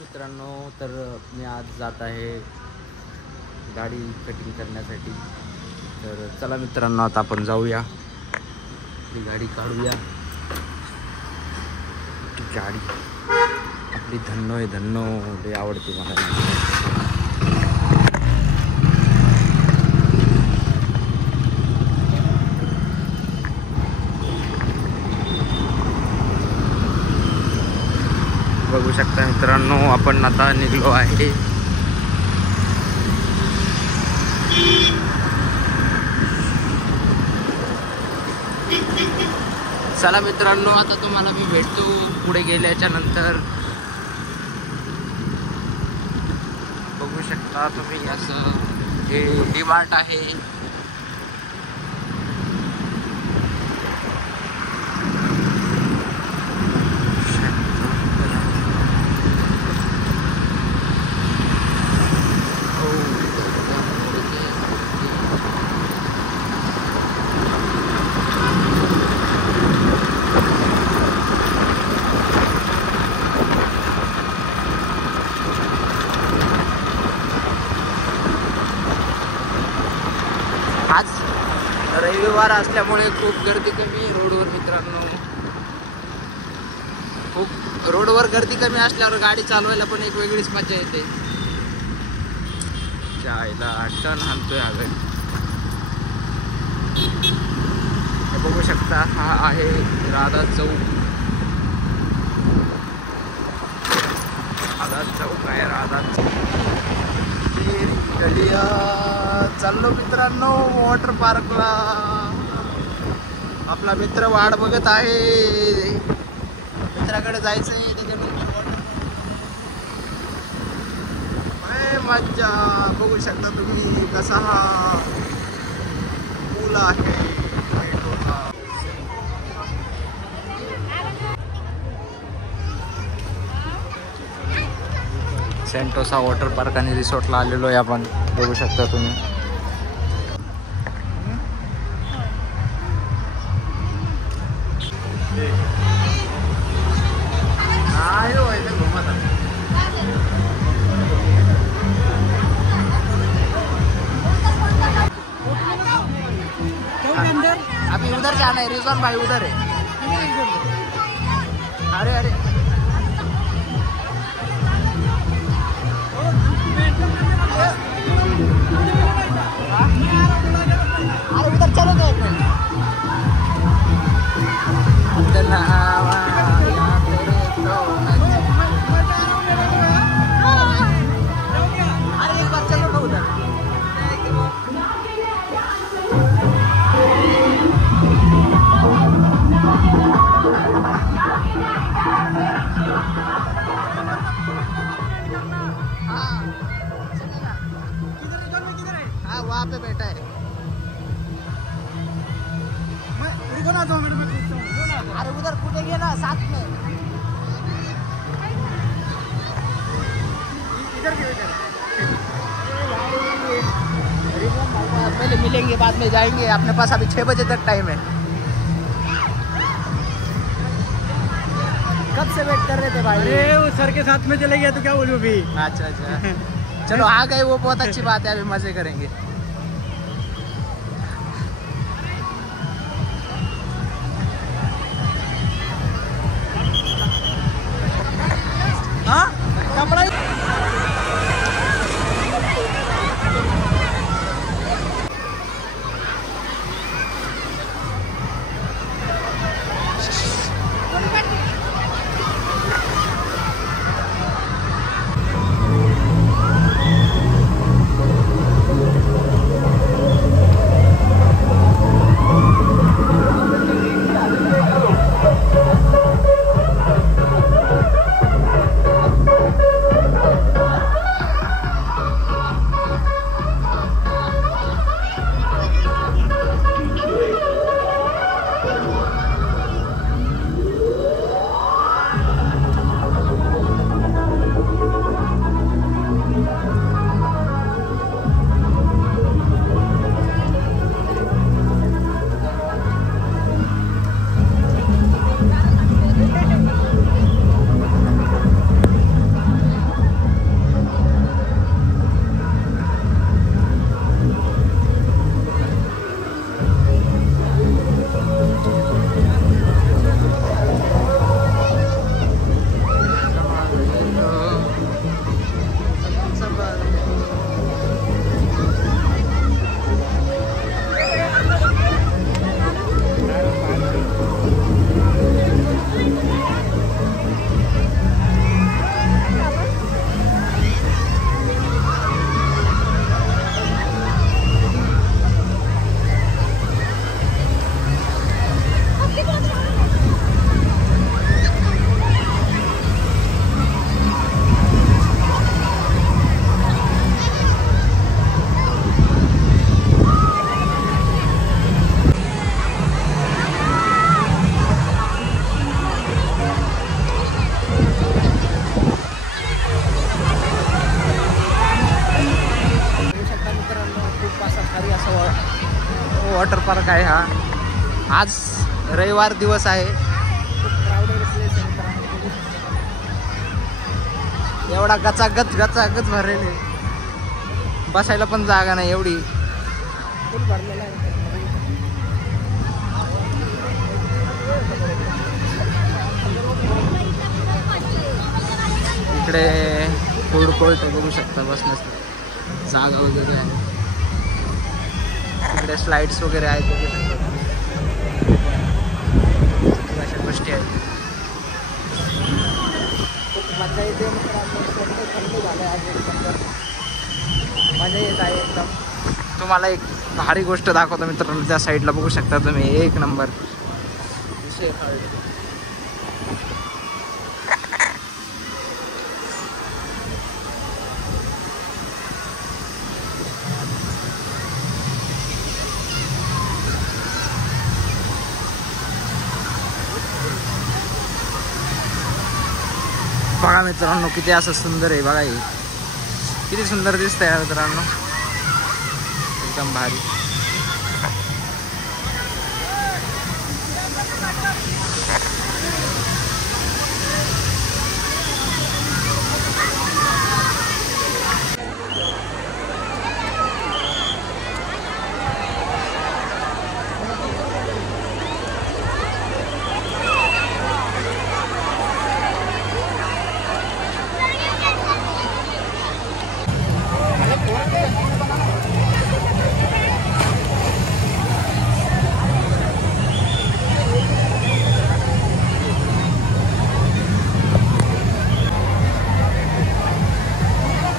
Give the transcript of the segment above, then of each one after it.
मित्रांनो, तर मी आज जात आहे गाडी कटिंग करण्यासाठी. तर चला मित्रांनो, आता आपण जाऊया, आपली गाडी काढूया. गाडी आपली धन्नो आहे, धन्नो लय आवडते मला. बघू शकता मित्रांनो, आपण आता निघलो आहे. चला मित्रांनो, आता तुम्हाला मी भेटतो पुढे गेल्याच्या नंतर. बघू शकता तुम्ही, असं हे डी-मार्ट आहे. आज रविवार असल्यामुळे खूप गर्दी कमी रोडवर मित्रांनो. खूप रोडवर गर्दी कमी असल्यावर गाडी चालवायला पण एक वेगळीच मजा येते. जायला टन हाणतोय आगळ. बघू शकता, हा आहे राधा चौक. राधा चौक आहे, राधा चौक. चाललो मित्रांनो वॉटर पार्कला. आपला मित्र वाट बघत आहे, मित्राकडे जायचंय. त्याच्यानंतर वॉटर मज्जा. बघू शकता तुम्ही कसा हा पूल आहे. सेंटोसा वॉटर पार्क आणि रिसॉर्टला आलेलो आहे आपण. बघू शकता तुम्ही. अभी उधर जाना है, रिजवान भाई उधर है. अरे अरे उधर चलो तो अरे एक बार चलो ना उधर. हाँ वहाँ पे बैठा है. अरे उधर कूदेंगे ना साथ में. पहले मिलेंगे, बाद में जाएंगे. अपने पास अभी 6 बजे तक टाइम है. कब से वेट कर रहे थे भाई? अरे वो सर के साथ में चले गया तो क्या बोलूं भी. अच्छा अच्छा. चलो आ गए, वो बहुत अच्छी बात है. अभी मजे करेंगे. हाँ कपड़ा वॉटर पार्क आहे हा. आज रविवार दिवस आहे. एवढा गचागच भरलेले, बसायला पण जागा नाही एवढी. इकडे फूड कोर्ट बघू शकता, बसण्यासाठी जागा वगैरे आहे. इकडे स्लाइड्स वगैरे आहेत, बघू शकता अशा गोष्टी आहेत. खूप मजा येते. मजा येत आहे एकदम. तुम्हाला एक भारी गोष्ट दाखवतो मित्रांनो. त्या साईडला बघू शकता तुम्ही, एक नंबर विषय. बघा मित्रांनो, किती असं सुंदर आहे. बघा हे किती सुंदर दिसतंय मित्रांनो, एकदम भारी.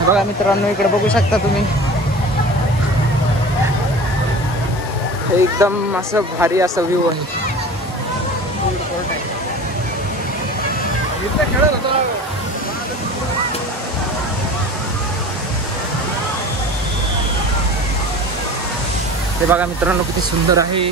बघा मित्रांनो, इकडे बघू शकता तुम्ही, एकदम असं भारी असं व्ह्यू आहे. हे बघा मित्रांनो, किती सुंदर आहे.